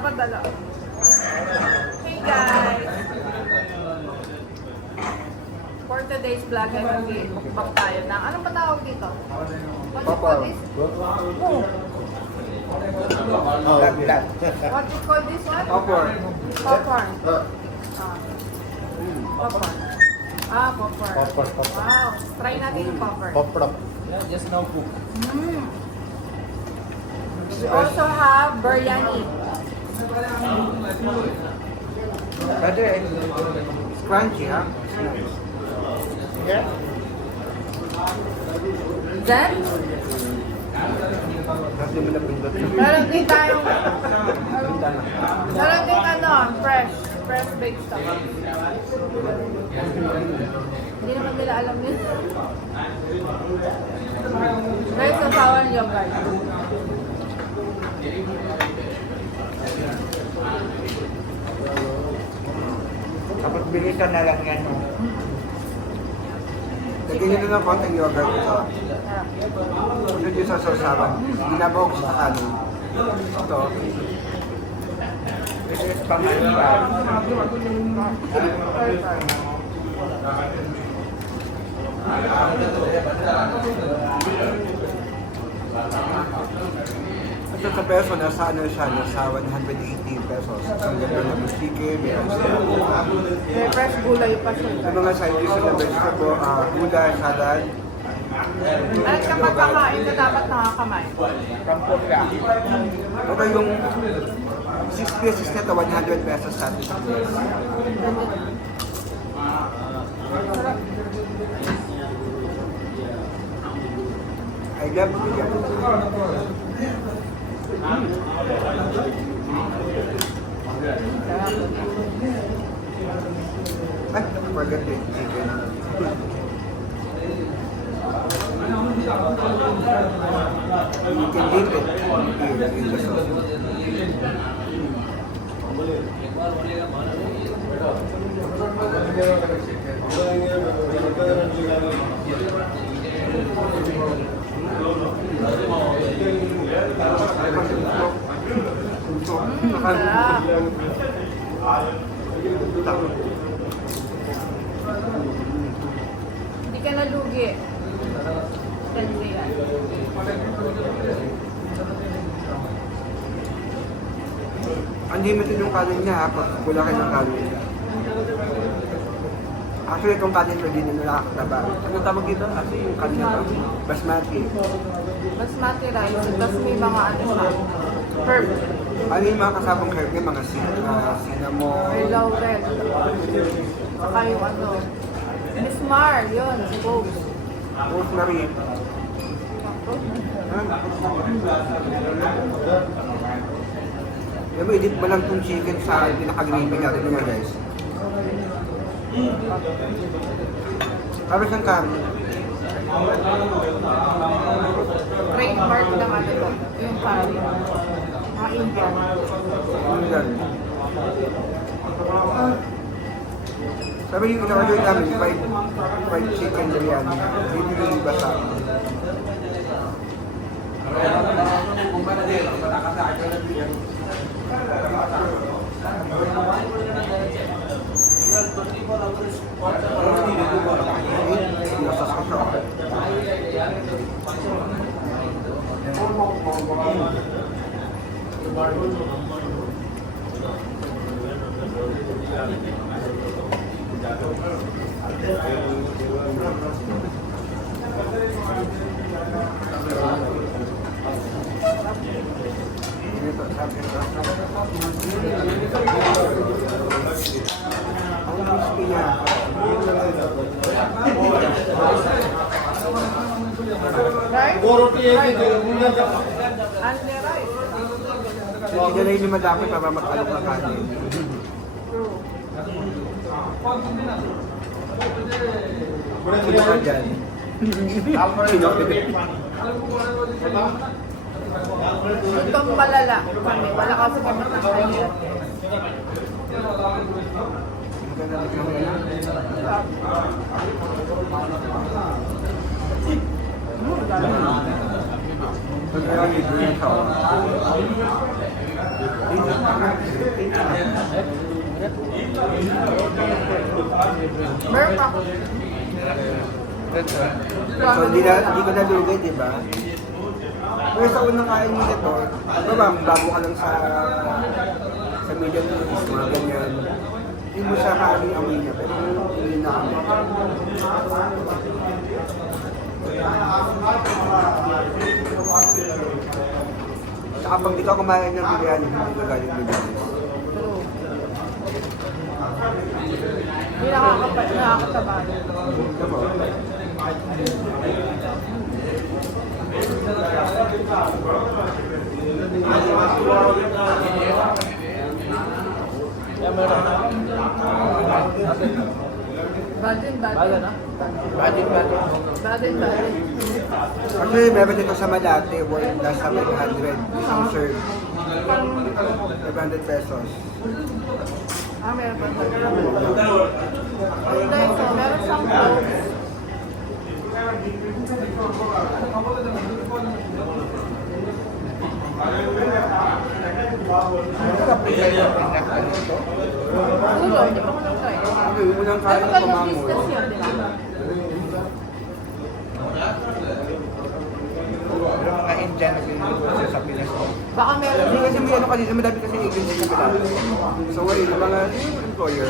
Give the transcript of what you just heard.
Dapat dala. Hey guys! For today's vlog ay mag-mukbang tayo ng... Anong ba tawag dito? What you call this? Oh. What you call this one? Popcorn. Popcorn. Popcorn. Ah, popcorn. Popcorn. Wow. Try natin yung popcorn. Popcorn. Just now cook. We also have biryani. Pwede eh. It's crunchy, ha? It's nice. Yeah? Then, Kasi mo na pindot. meron din tayong fresh baked stuff. Hindi naman nila alam yun. Guys, sasawan niyo guys. Tapos bilisan na lang yan, no? Lagyan nyo na ng konting yogurt ito. Punod nyo sa sausawan. Ginabawag sa kanin. Ito. This is pang-alipad. Ito sa peso, nasa ano siya, nasa 180 pesos. Ang ganda na musiki, may May fresh gulay pa siya. sa mga side dish na vegetable, gulay, salad. At kapag kakain ka, dapat nakakamay. Kampong ka. Ito yung 6 pieces na ito, 100 pesos sa atin. I love biryani. Ay, forget it. Chicken. You can dip it here in the sauce. Sarap. Hindi ka nalugi. Ganda yan. Unlimited yung kanin niya ha, pag wala kayo ng kanin. Actually, itong kanin ko din yung nakakataba. Ano tawag dito? Kasi yung kanin na basmati. Basmati rice. Tapos may mga ano siya. Herb. Ano yung mga kasabang herb niya? Mga cinnamon. May laurel. Saka yung ano. Miss Mar. Yun. Rose. Rosemary. Alam mo, edit mo lang itong chicken sa pinaka-gravy natin mga guys. Para siyang kami. Trademark ng ano to. Yung curry. Mga Indian. Yan. Sabi yung in-order namin, fried chicken biryani. Hindi yung iba sa akin. Nasas ko siya. Ang crispy niya. Right? Only rice. Hindi na yung madami para mag-alok na kanin. True. Sino ka dyan? Sino ka dyan? Itong malala kami. Wala kasi kami ng kaya. Pag kaya yung drink ako. Meron pa. So, hindi ko nalugay, di ba? Pero sa unang kain mo nito, di ba, bago ka lang sa Middle East, mga ganyan. Hindi mo siya kaaming amoy niya, pero hindi na kami. Saka pag di ka kumain ng biryani, hindi ka galing Middle East. True. Hindi nakakataba. Diba? Badin. Badin. Actually, meron dito sa Malate, worth nasa 700, isang serve. 500 pesos. Meron pa. Okay guys, so meron siyang cloves. Siguro, hindi pa ko nag-try. Okay, yung unang kain Pero ko yung mamoy. business yun, di ba? Pero mga Indian na pinili sa Pinas. Baka meron Hindi kasi may ano kasi, madami kasi agency sa Pinas. So, yung mga employer,